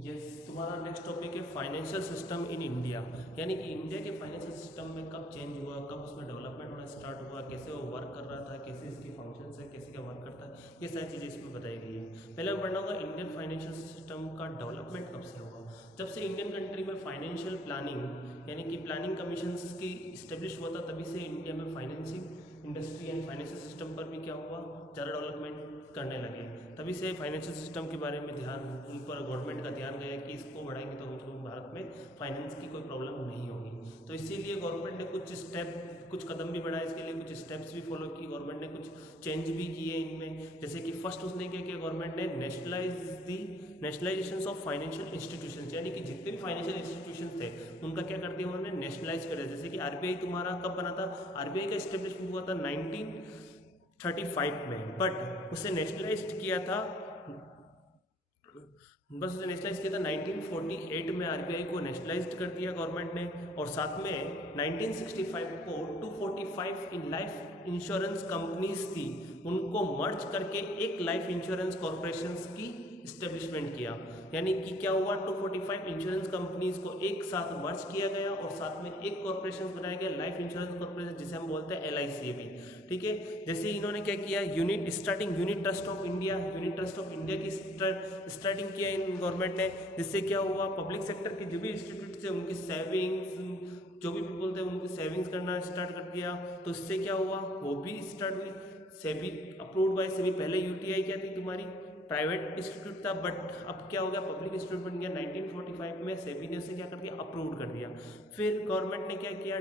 Yes, तुम्हारा next topic है financial system in India. यानी कि इंडिया के फाइनेंशियल सिस्टम में कब चेंज हुआ, कब उसमें डेवलपमेंट होना स्टार्ट हुआ, कैसे वो वर्क कर रहा था, कैसे इसके फंक्शंस है, कैसे क्या वर्क करता है, ये सारी चीज़ें इसमें बताई गई है। पहले हम पढ़ना होगा इंडियन फाइनेंशियल सिस्टम का डेवलपमेंट कब से हुआ। जब से इंडियन कंट्री में फाइनेंशियल प्लानिंग यानी कि प्लानिंग कमीशन की इस्टेब्लिश हुआ था, तभी से इंडिया में financing industry and financial system पर भी क्या हुआ, ज़्यादा डेवलपमेंट करने लगे। तभी से फाइनेंशियल सिस्टम के बारे में ध्यान उन पर गवर्नमेंट का ध्यान गया कि इसको बढ़ाएंगे तो कुछ लोग भारत में फाइनेंस की कोई प्रॉब्लम नहीं होगी। तो इसीलिए गवर्नमेंट ने कुछ कदम भी बढ़ाए, इसके लिए कुछ स्टेप्स भी फॉलो की गवर्नमेंट ने, कुछ चेंज भी किए इनमें। जैसे कि फर्स्ट उसने क्या किया, गवर्नमेंट ने नेशनलाइजेशन ऑफ फाइनेंशियल इंस्टीट्यूशन, यानी कि जितने भी फाइनेंशियल इंस्टीट्यूशन थे उनका क्या कर दिया उन्होंने, नेशनलाइज कर दिया। जैसे कि आरबीआई तुम्हारा कब बना था, आरबीआई का स्टेब्लिशमेंट हुआ था 1935 में, बट उसे नेशनलाइज किया था 1948 में आरबीआई को नेशनलाइज्ड कर दिया गवर्नमेंट ने। और साथ में 1965 को 245 इन लाइफ इंश्योरेंस कंपनीज थी, उनको मर्ज करके एक लाइफ इंश्योरेंस कॉर्पोरेशन की इस्टेब्लिशमेंट किया। यानी कि क्या हुआ, 245 इंश्योरेंस कंपनीज को एक साथ मर्ज किया गया और साथ में एक कॉर्पोरेशन बनाया गया, लाइफ इंश्योरेंस कॉर्पोरेशन, जिसे हम बोलते हैं LIC भी। ठीक है, जैसे इन्होंने क्या किया, यूनिट ट्रस्ट ऑफ इंडिया की स्टार्टिंग किया इन गवर्नमेंट ने। जिससे क्या हुआ, पब्लिक सेक्टर के जो भी इंस्टीट्यूट थे उनकी सेविंग्स, जो भी पीपल थे उनकी सेविंग्स करना स्टार्ट कर दिया। तो इससे क्या हुआ, वो भी स्टार्ट हुई। सेबी अप्रूव्ड बाय सेबी, पहले यूटीआई क्या थी तुम्हारी, प्राइवेट इंस्टीट्यूट था, बट अब क्या हो गया, पब्लिक इंस्टीट्यूट बन गया। 1945 में सेबी ने उसे क्या कर दिया, अप्रूव कर दिया। फिर गवर्नमेंट ने क्या किया,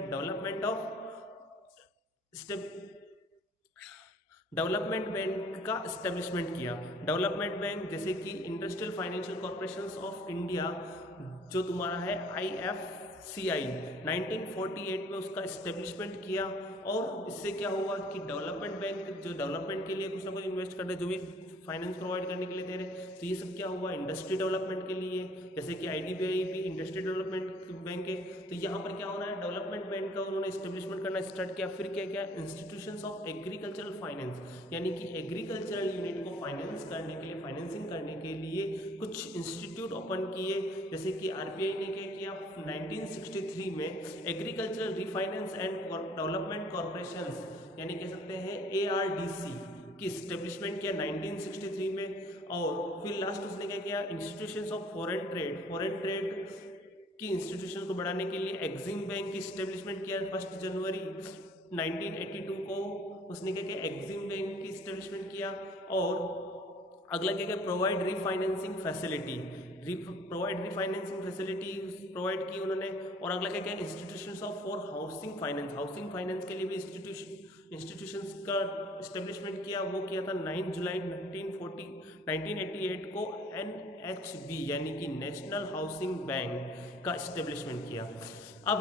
डेवलपमेंट बैंक का एस्टेब्लिशमेंट किया। डेवलपमेंट बैंक जैसे कि industrial financial corporation of India, जो तुम्हारा है IFCI, 1948 में उसका एस्टेब्लिशमेंट किया। और इससे क्या हुआ कि डेवलपमेंट बैंक जो डेवलपमेंट के लिए कुछ ना कुछ इन्वेस्ट कर रहे, जो भी फाइनेंस प्रोवाइड करने के लिए दे रहे, तो ये सब क्या हुआ, इंडस्ट्री डेवलपमेंट के लिए। जैसे कि IDBI भी इंडस्ट्री डेवलपमेंट बैंक है। तो यहाँ पर क्या हो रहा है, डेवलपमेंट बैंक का उन्होंने एस्टेब्लिशमेंट करना स्टार्ट किया। फिर क्या किया, इंस्टीट्यूशंस ऑफ एग्रीकल्चरल फाइनेंस, यानी कि एग्रीकल्चरल यूनिट को फाइनेंस करने के लिए, फाइनेंसिंग करने के लिए कुछ इंस्टीट्यूट ओपन किए। जैसे कि RBI ने क्या किया, 1963 में agricultural refinance and development corporation, यानी कह सकते हैं ARDC की इस्टेब्लिशमेंट किया 1963 में। और फिर लास्ट उसने क्या किया, इंस्टीट्यूशंस ऑफ फॉरेन ट्रेड की इंस्टीट्यूशन को बढ़ाने के लिए एक्सिम बैंक की इस्टेब्लिशमेंट किया 1 जनवरी 1982 को। उसने क्या किया, एक्सिम बैंक की इस्टेब्लिशमेंट किया। और अगला क्या किया, प्रोवाइड रिफाइनेंसिंग फैसिलिटी प्रोवाइड की उन्होंने। और अगला क्या किया, institutions of for housing finance के लिए भी इंस्टीट्यूशंस का एस्टेब्लिशमेंट किया। वो किया था 9 जुलाई 1988 को NHB, यानी कि नेशनल हाउसिंग बैंक का एस्टेब्लिशमेंट किया। अब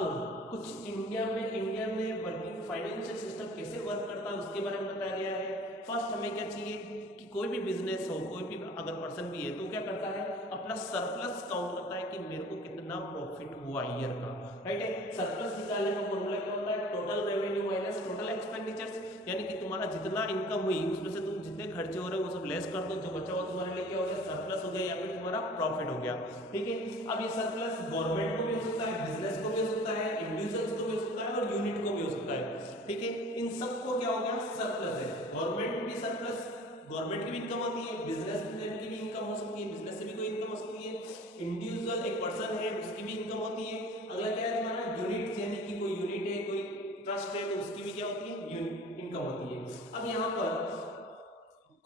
कुछ इंडिया में वर्किंग फाइनेंशियल सिस्टम कैसे वर्क करता है उसके बारे में बताया गया है। फर्स्ट हमें क्या चाहिए कि कोई भी बिजनेस हो, कोई भी अगर पर्सन भी है तो क्या करता है, अपना सरप्लस काउंट करता है कि मेरे को कितना प्रॉफिट हुआ ईयर का, राइट है। सरप्लस निकालने का फॉर्मूला क्या होता है, total revenue minus total expenditures, यानी कि तुम्हारा जितना इनकम हुई उसमें से तुम जितने खर्चे हो रहे हो वो सब लेस कर दो, जो बचा हुआ तुम्हारे लिए क्या हो गया, सरप्लस हो गया या फिर तुम्हारा प्रॉफिट हो गया। ठीक है, अब ये सरप्लस गवर्नमेंट को भी हो सकता है, बिजनेस को भी हो सकता है, इंडिविजुअल्स को भी हो सकता है और यूनिट को भी हो सकता है। ठीक है, इन सबको क्या हो गया, सरप्लस है। गवर्नमेंट भी सरप्लस, गवर्नमेंट की भी इनकम होती है, बिजनेसमैन की भी इनकम हो सकती है, बिजनेस से भी कोई इनकम हो सकती है, इंडिविजुअल एक पर्सन है उसकी भी इनकम होती है। अगला क्या है तुम्हारा, यूनिट, यानी कि कोई यूनिट है, कोई ट्रस्ट है तो उसकी भी क्या होती है, इनकम होती है। अब यहाँ पर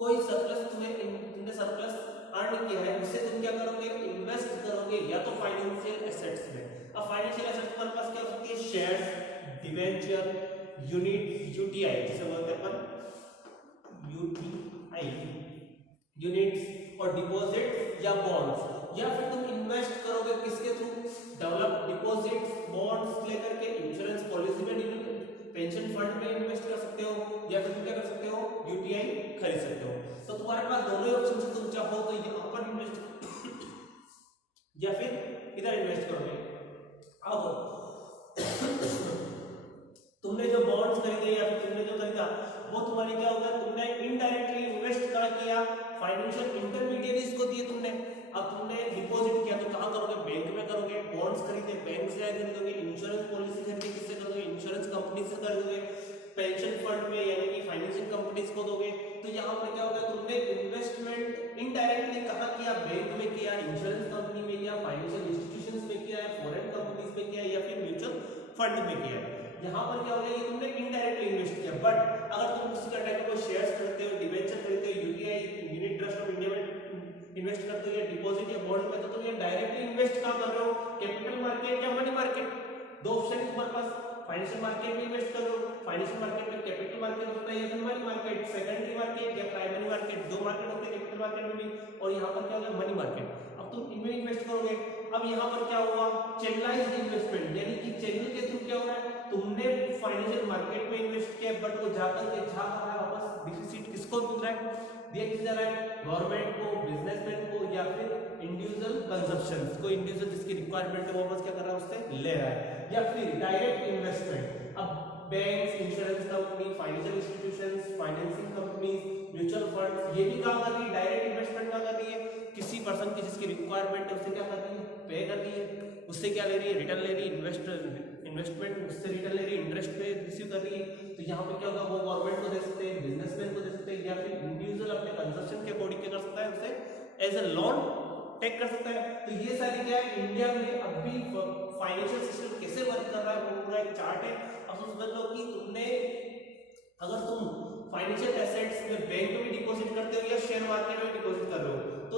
कोई सरप्लस तुमने सरप्लस अर्न किया है, उससे तुम क्या करोगे, इन्वेस्ट करोगे या तो फाइनेंशियल एसेट्स में। अब फाइनेंशियल एसेट्स तुम्हारे पास क्या हो सकती है, शेयर्स, डिवेंचर, यूनिट, UTI जिसे बोलते हैं अपन UTI, यूनिट्स और डिपॉजिट या बॉन्ड्स। या फिर तुम इन्वेस्ट करोगे किसके थ्रू, डेवलप डिपॉजिट बॉन्ड्स लेकर के, इंश्योरेंस पॉलिसी में, पेंशन फंड में इन्वेस्ट कर सकते हो, या फिर तुम क्या कर सकते हो, UTI खरीद सकते हो। तो तुम्हारे पास दोनों ही ऑप्शन से, तुम चाहो तो यहाँ पर इन्वेस्ट या फिर इधर इन्वेस्ट करोगे। अब तुमने जो बॉन्ड्स खरीदे या फिर तुमने जो खरीदा वो तुम्हारी क्या होगा, तुमने इनडायरेक्टली इन्वेस्ट किया, फाइनेंशियल इंटरमीडिएरीज को दिए तुमने। अब तुमने डिपॉजिट किया तो इसको दोगे तो यहाँ पर क्या होगा, तुमने इन्वेस्टमेंट इनडायरेक्टली कहाँ किया, बैंक में किया, इंश्योरेंस कंपनी में किया, फाइनेंशियल इंस्टीट्यूशंस में किया है, फॉरेन कंपनीज में किया या फिर म्यूचुअल फंड में किया है। यहाँ पर क्या हो गया, ये तुमने इनडायरेक्टली इन्वेस्ट किया। बट अगर तुम किसी कंट्री में कोई शेयर्स खरीदते हो, डिबेंचर खरीदते हो, UTI unit trust of India में इन्वेस्ट करते हो या डिपॉजिट या बॉन्ड में, तो तुम ये डायरेक्टली इन्वेस्ट कहाँ कर रहे हो, कैपिटल मार्केट या मनी मार्केट। दो ऑप्शन है तुम्हारे पास, फाइनेंशियल मार्केट में इन्वेस्ट कर रहे हो, फाइनेंशियल मार्केट में कैपिटल मार्केट होता है या फिर मनी मार्केट, सेकेंडरी मार्केट या प्राइमरी मार्केट, दो मार्केट होते हैं कैपिटल मार्केट में भी, और यहाँ पर क्या होगा, मनी मार्केट। अब तुम इनमें इन्वेस्ट करोगे। अब यहाँ पर क्या हुआ, चैनलाइज्ड इन्वेस्टमेंट, यानी कि चैनल के थ्रू क्या हो रहा है, तुमने फाइनेंशियल मार्केट में इन्वेस्ट किया बट वो जाकर के जा रहा है वापस डिफिसिट किसको मिल रहा है, दिया किसे जा रहा है, गवर्नमेंट को, बिजनेसमैन को या फिर इंडिविजुअल कंजप्शन को, इंडिविजुअल जिसकी रिक्वायरमेंट है वो वापस क्या कर रहा है, उससे ले रहा है। या फिर डायरेक्ट इन्वेस्टमेंट, अब banks, insurance company, financial institutions, financing companies, mutual funds, ये भी काम कर रही है, डायरेक्ट इन्वेस्टमेंट का कर रही है, किसी पर्सन की जिसकी रिक्वायरमेंट है उससे क्या कर रही है, पे कर रही है, उससे क्या ले रही है, रिटर्न ले रही है, इन्वेस्टमेंट उससे रिटर्न ले रही है, इंटरेस्ट पे रिसीव कर रही है। तो यहाँ पे क्या होगा, वो गवर्नमेंट को दे सकते हैं, बिजनेसमैन को दे सकते हैं या फिर इंडिविजुअल अपने कंजप्शन के अकॉर्डिंग क्या कर सकता है, उसे एज ए लोन टेक कर सकता है। तो ये सारी क्या है, इंडिया में अभी फाइनेंशियल सिस्टम कैसे वर्क कर रहा है वो पूरा एक चार्ट है। अब तुम समझ लो कि तुमने, अगर तुम फाइनेंशियल एसेट्स में बैंक में भी डिपॉजिट करते हो या शेयर मार्केट में डिपॉजिट कर रहे हो, तो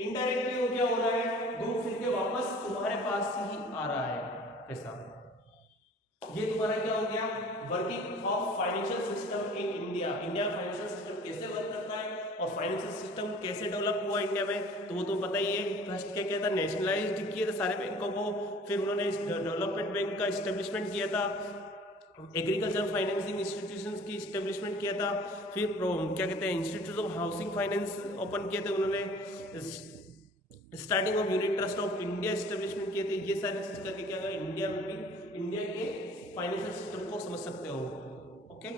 इनडायरेक्टली वो क्या हो रहा है, घूम फिर के वापस तुम्हारे पास ही आ रहा है पैसा। ये तुम्हारा क्या हो गया, working of financial system in India. India में फाइनेंशियल सिस्टम कैसे वर्क करता है और फाइनेंशियल सिस्टम कैसे डेवलप हुआ इंडिया में, तो वो तो पता ही है। फर्स्ट क्या किया था, नेशनलाइज्ड किए थे सारे बैंकों को, फिर उन्होंने डेवलपमेंट बैंक का इस्टेब्लिशमेंट किया था, एग्रीकल्चर फाइनेंसिंग इंस्टीट्यूशंस की इस्टेब्लिशमेंट किया था, फिर क्या कहते हैं, institute of housing finance open किए थे उन्होंने, starting of unit trust of India establishment किए थे। ये सारी चीज करके क्या, इंडिया में भी इंडिया के फाइनेंशियल सिस्टम को समझ सकते हो। ओके।